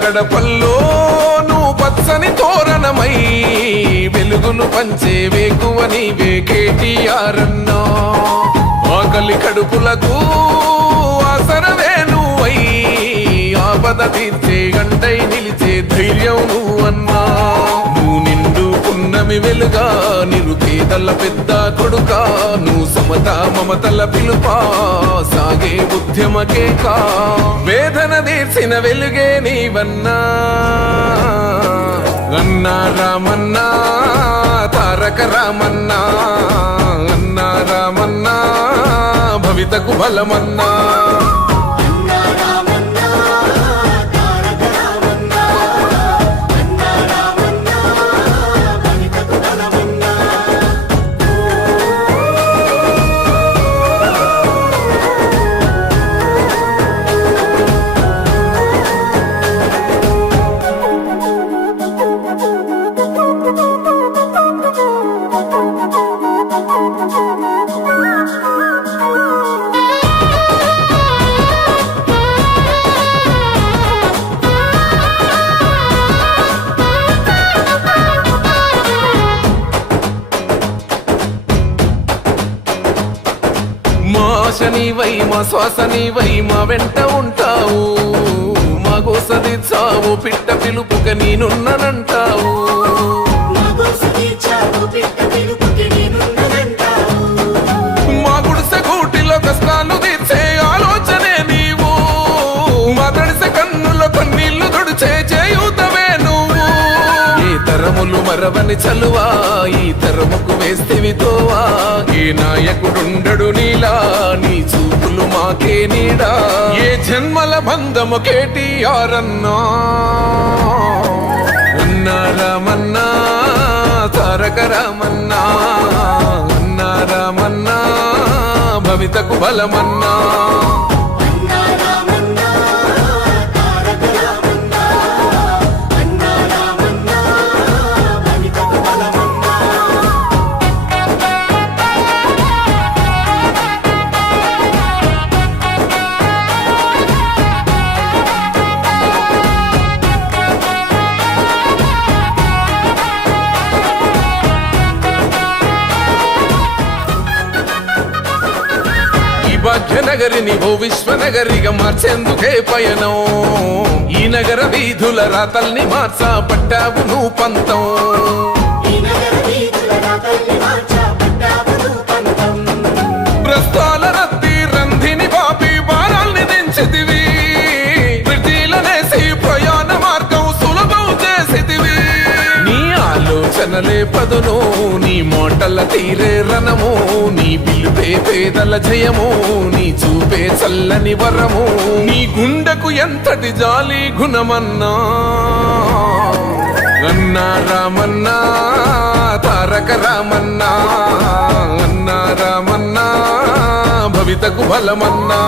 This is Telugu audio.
గడపల్లో నువ్వు పచ్చని తోరణమై వెలుగులు పంచే వేకువ నీవే కేటీఆర్ అన్నా. ఆకలి కడుపులకు ఆసరవే నువ్వై ఆపద తీర్చే గంటై నిలిచే ధైర్యం నువ్వన్నా. నువ్వు నిండు పున్నమి వెలుగా నిరుపేదల పెద్ద కొడుకా. నువ్వు సమత మమతల పిలుపా సాగే ఉద్యమకే కా. వేదన తీర్చిన వెలుగే నీవన్నా. అన్నా రామన్నా తారక రామన్నా. అన్నా రామన్నా భవితకు బలమన్నా. నీవై మా శ్వాస నీవై మా వెంట ఉంటావు. మా గోసదిచ్చావు పిట్ట పిలుపుక నేనున్నానంటావు. మా గుడిసె గూటిలో కష్టాలు తీర్చే ఆలోచనే నీవు. మా తడిసె కన్నులో కన్నీళ్లు తుడిచే చేయూతవే నువ్వు. ఏ తరములు మరవని చలువా ఈ తరముకు వేస్తేవి తోవా. ఏ నాయకుడుండడు నీలా నీ చూపులు మాకే నీడా. ఏ జన్మల బంధము కేటీఆర్ అన్నా. అన్నా రామన్నా తారక రామన్నా. అన్నా రామన్నా భవితకు బలమన్నా. భాగ్యనగరిని ఓ విశ్వనగరిగా మార్చేందుకే పయనం. ఈ నగర వీధుల రాతల్ని మార్చా పట్టావు నువ్వు పంతం. ప్రస్తాల రద్ది రంధిని బాపి భారాల్ని దించితివి. ప్రతిలనేసి ప్రయాణ మార్గం సులభం చేసితివి. నీ ఆలోచనలే పదును నీ మోటల తీరే రణము. నీ పిలుపే పేదల జయము. నీ చూపే చల్లని వరము. నీ గుండెకు ఎంతటి జాలి గుణమన్నా. అన్నా రామన్నా తారక రామన్నా. అన్నా రామన్నా భవితకు బలమన్నా.